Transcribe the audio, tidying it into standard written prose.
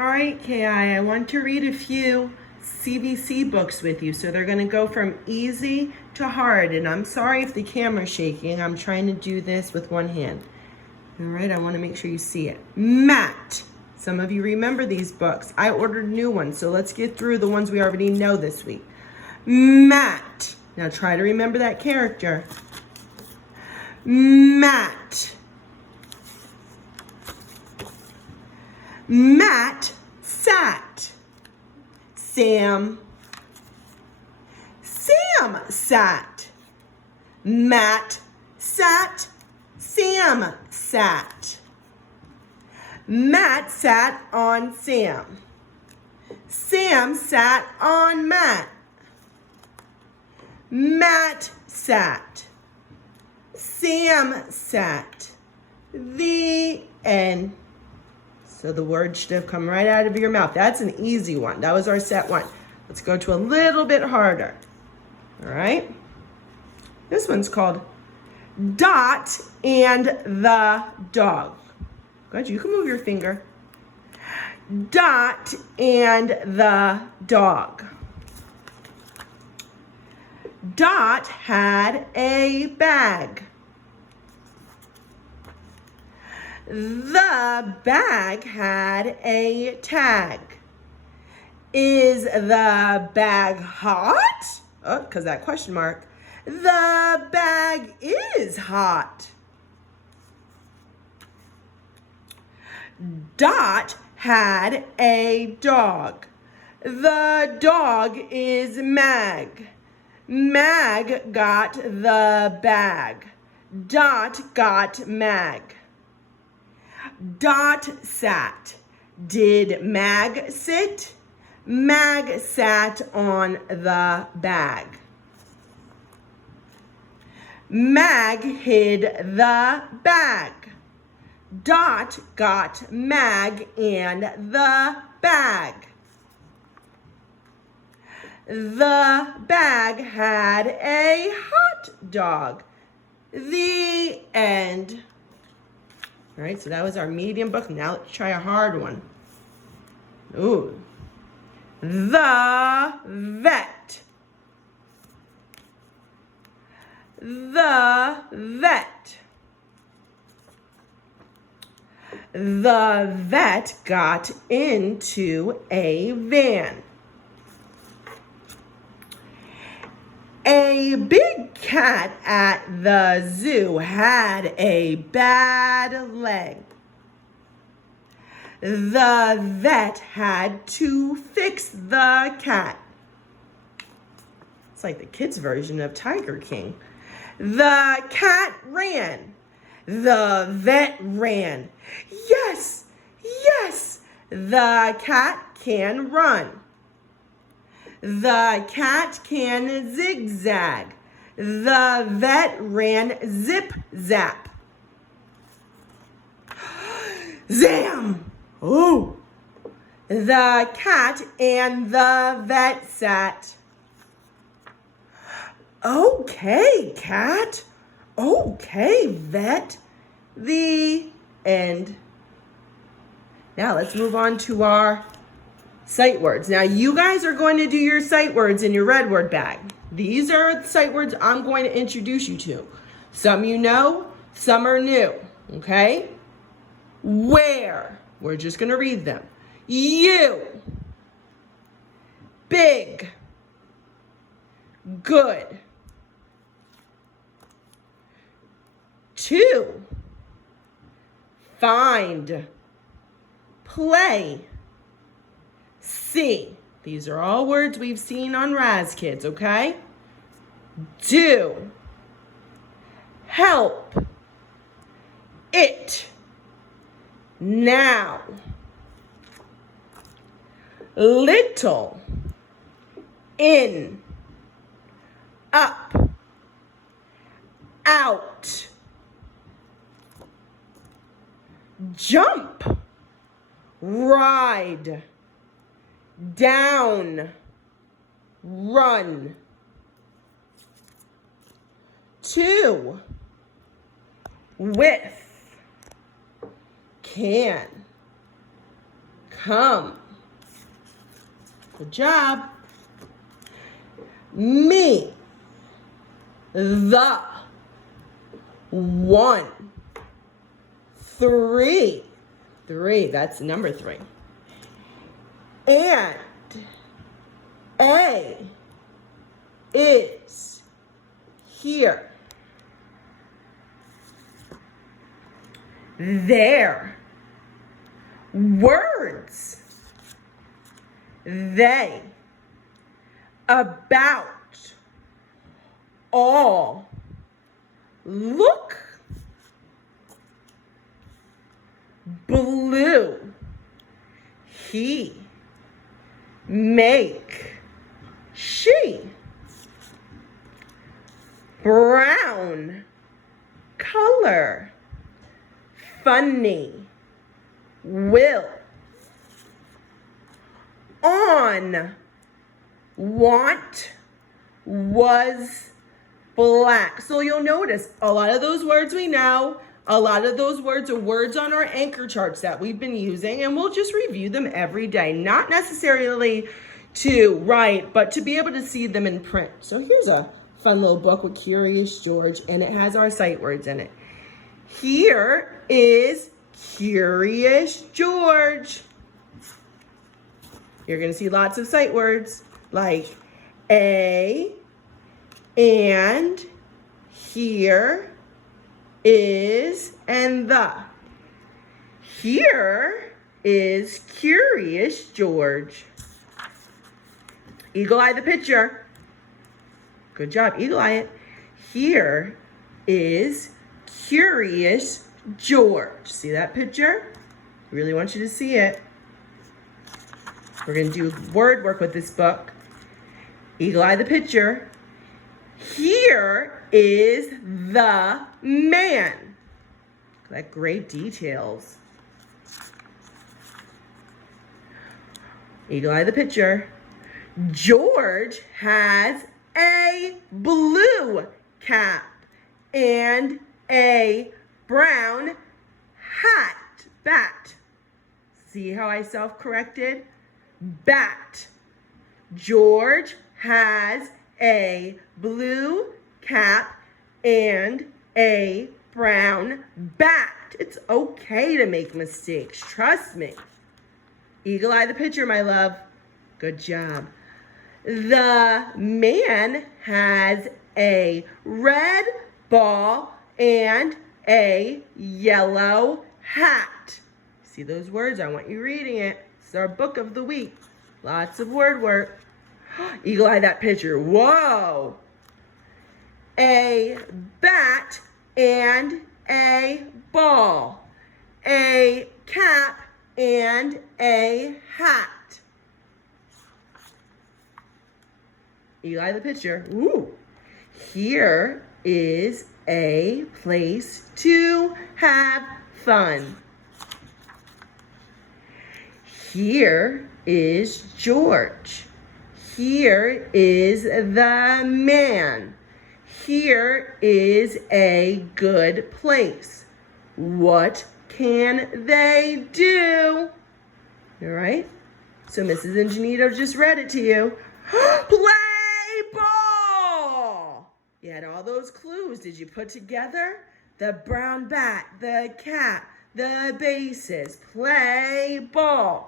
All right, Ki, I want to read a few CBC books with you. So they're going to go from easy to hard. And I'm sorry if the camera's shaking. I'm trying to do this with one hand. All right, I want to make sure you see it. Matt. Some of you remember these books. I ordered new ones, so let's get through the ones we already know this week. Matt. Now try to remember that character. Matt. Matt sat. Sam. Sam sat. Matt sat. Sam sat. Matt sat on Sam. Sam sat on Matt. Matt sat. Sam sat. The end. So the word should have come right out of your mouth. That's an easy one. That was our set one. Let's go to a little bit harder. All right? This one's called Dot and the Dog. Good, you can move your finger. Dot and the Dog. Dot had a bag. The bag had a tag. Is the bag hot? Oh, because that question mark. The bag is hot. Dot had a dog. The dog is Mag. Mag got the bag. Dot got Mag. Dot sat. Did Mag sit? Mag sat on the bag. Mag hid the bag. Dot got Mag and the bag. The bag had a hot dog. The end. All right, so that was our medium book. Now let's try a hard one. Ooh. The vet. The vet. The vet got into a van. A big cat at the zoo had a bad leg. The vet had to fix the cat. It's like the kids' version of Tiger King. The cat ran. The vet ran. Yes, yes, the cat can run. The cat can zigzag. The vet ran zip zap. Zam! Oh! The cat and the vet sat. Okay, cat. Okay, vet. The end. Now let's move on to our sight words. Now you guys are going to do your sight words in your red word bag. These are sight words I'm going to introduce you to. Some you know, some are new. Okay? Where? We're just going to read them. You. Big. Good. Two. Find. Play. See. These are all words we've seen on Raz Kids, okay? Do. Help. It. Now. Little. In. Up. Out. Jump. Ride. Down. Run. Two. With. Can. come. Good job. Me, the, 1, 3, 3, that's number 3. And A is here. There. Words. They. About. All. Look. Blue. He. Make. She. Brown. Color. Funny. Will. On. Want. Was. Black. So you'll notice a lot of those words we know. A lot of those words are words on our anchor charts that we've been using, and we'll just review them every day. Not necessarily to write, but to be able to see them in print. So here's a fun little book with Curious George, and it has our sight words in it. Here is Curious George. You're going to see lots of sight words like a, and, here, is, and the. Here is Curious George. Eagle eye the picture. Good job, eagle eye it. Here is Curious George. See that picture? Really want you to see it. We're going to do word work with this book. Eagle eye the picture. Here is the man. That great details. Eagle eye the picture. George has a blue cap and a brown hat. Bat. See how I self-corrected? Bat. George has a blue cap and a brown bat. It's okay to make mistakes. Trust me. Eagle eye the picture, my love. Good job. The man has a red ball and a yellow hat. See those words? I want you reading it. It's our book of the week. Lots of word work. Eagle eye that picture. Whoa. A bat and a ball. A cap and a hat. Eagle eye the picture. Ooh. Here is a place to have fun. Here is George. Here is the man. Here is a good place. What can they do? All right. So Mrs. Ingenito just read it to you. Play ball. You had all those clues. Did you put together? The brown bat, the cat, the bases. Play ball.